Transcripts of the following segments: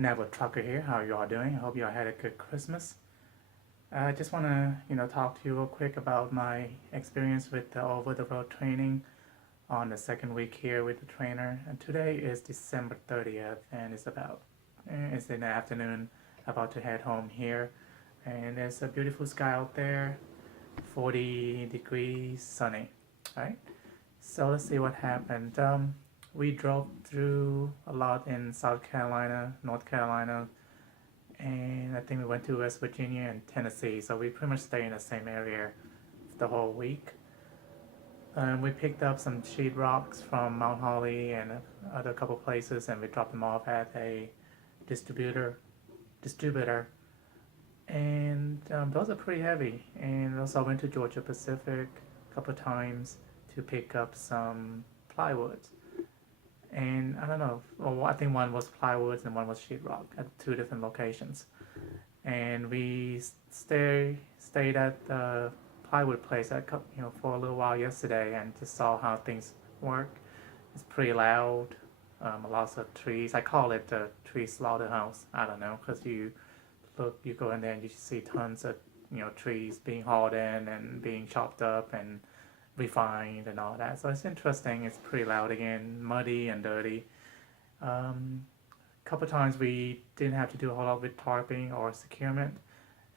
Never Trucker here. How you all doing? I hope you all had a good Christmas. I just want to, talk to you real quick about my experience with the over-the-road training on the second week here with the trainer. And today is December 30th, and it's in the afternoon, about to head home here. And there's a beautiful sky out there, 40 degrees, sunny, right? So let's see what happened. We drove through a lot in South Carolina, North Carolina, and I think we went to West Virginia and Tennessee. So we pretty much stayed in the same area the whole week. We picked up some sheetrocks from Mount Holly and other couple places, and we dropped them off at a distributor. Distributor, and those are pretty heavy. And also went to Georgia Pacific a couple of times to pick up some plywood. And I don't know, well, I think one was plywood and one was sheetrock at two different locations. And we stayed at the plywood place for a little while yesterday and just saw how things work. It's pretty loud, lots of trees. I call it the tree slaughterhouse. I don't know, because you go in there and you see tons of trees being hauled in and being chopped up and refined and all that. So it's interesting. It's pretty loud again, muddy and dirty. A couple of times we didn't have to do a whole lot with tarping or securement,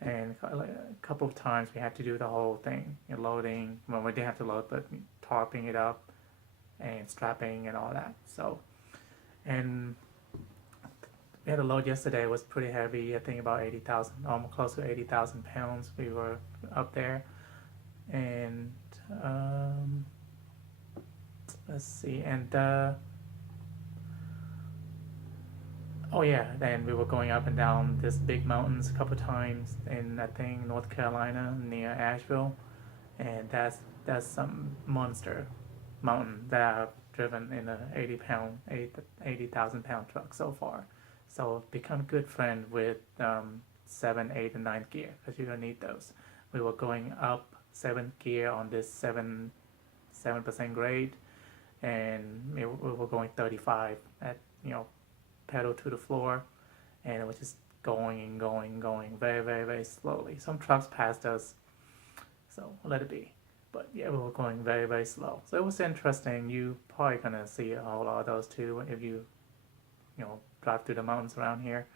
and a couple of times we had to do the whole thing, loading. Well, we didn't have to load, but tarping it up and strapping and all that. So, and we had a load yesterday. It was pretty heavy. I think about 80,000, almost close to 80,000 pounds. We were up there, and let's see, and oh yeah, then we were going up and down this big mountains a couple times in, I think, North Carolina near Asheville, and that's some monster mountain that I've driven in a 80,000 pound truck so far. So I've become a good friend with 7, 8, and 9th gear, because you're gonna need those. We were going up 7th gear on this 7% grade, and we were going 35 at pedal to the floor, and it was just going and going very, very, very slowly. Some trucks passed us, so let it be. But yeah, we were going very, very slow. So it was interesting. You probably gonna see a whole lot of those too if you drive through the mountains around here.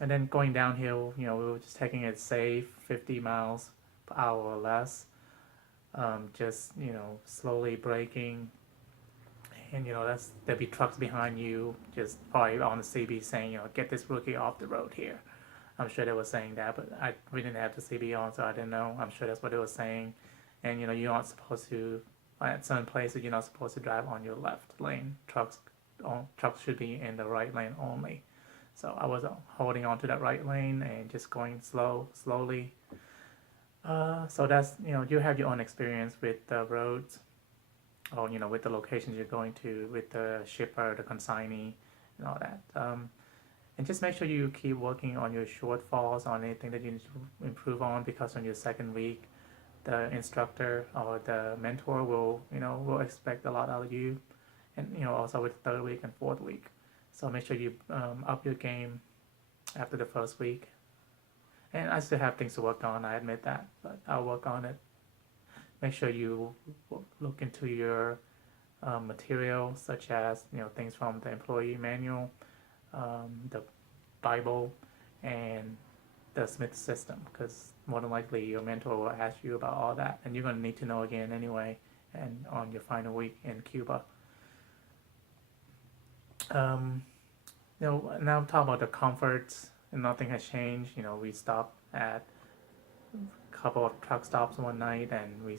And then going downhill, we were just taking it safe, 50 miles per hour or less. Just slowly braking, and there'll be trucks behind you, just probably on the CB saying, get this rookie off the road here. I'm sure they were saying that, but we didn't have the CB on, so I didn't know. I'm sure that's what they were saying. And you're not supposed to, at certain places, you're not supposed to drive on your left lane. Trucks should be in the right lane only. So I was holding on to that right lane and just going slowly. So that's, you have your own experience with the roads, or with the locations you're going to, with the shipper, the consignee, and all that. And just make sure you keep working on your shortfalls, on anything that you need to improve on, because on your second week, the instructor or the mentor will expect a lot out of you, and also with the third week and fourth week. So make sure you up your game after the first week. And I still have things to work on, I admit that, but I'll work on it. Make sure you look into your material, such as things from the employee manual, the Bible, and the Smith system, because more than likely your mentor will ask you about all that, and you're going to need to know again anyway, and on your final week in Cuba. Now I'm talking about the comforts, and nothing has changed. We stopped at a couple of truck stops one night, and we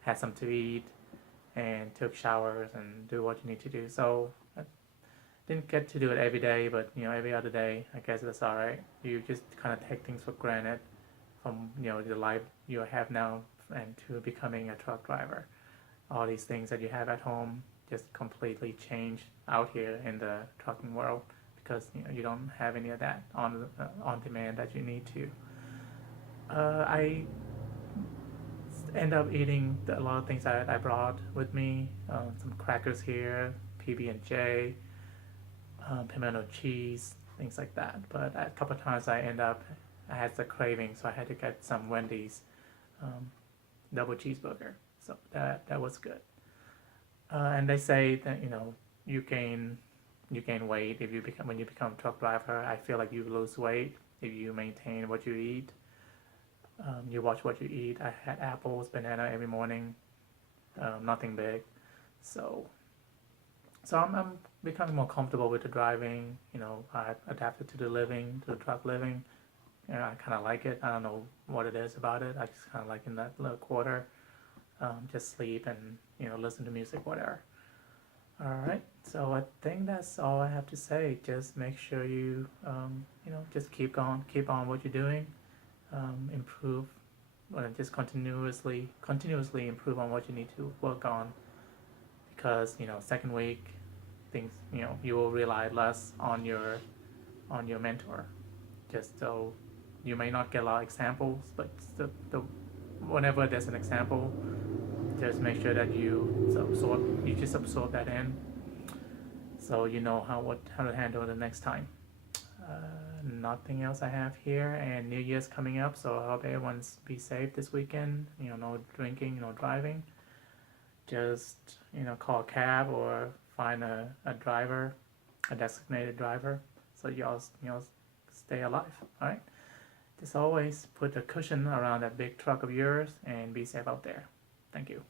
had some to eat and took showers and do what you need to do. So I didn't get to do it every day, but every other day, I guess that's all right. You just kind of take things for granted from the life you have now and to becoming a truck driver. All these things that you have at home just completely change out here in the trucking world, because you don't have any of that on demand that you need to. I end up eating a lot of things I brought with me. Some crackers here, PB&J, pimento cheese, things like that. But a couple of times I had the craving, so I had to get some Wendy's um, double cheeseburger. So that was good. And they say that you gain weight if you become when you become a truck driver. I feel like you lose weight if you maintain what you eat. You watch what you eat. I had apples, banana every morning. Nothing big. So I'm becoming more comfortable with the driving. I adapted to the living, to the truck living. I kind of like it. I don't know what it is about it. I just kind of like in that little quarter, just sleep and listen to music, whatever. All right. So I think that's all I have to say. Just make sure just keep on what you're doing, improve, just continuously improve on what you need to work on. Because second week, things you will rely less on your mentor. Just so you may not get a lot of examples, but whenever there's an example, just make sure that you just absorb that in, so you know how to handle it the next time. Nothing else I have here, and New Year's coming up, so I hope everyone's be safe this weekend. No drinking, no driving. Just call a cab or find a driver, a designated driver, so y'all stay alive. All right. Just always put a cushion around that big truck of yours and be safe out there. Thank you.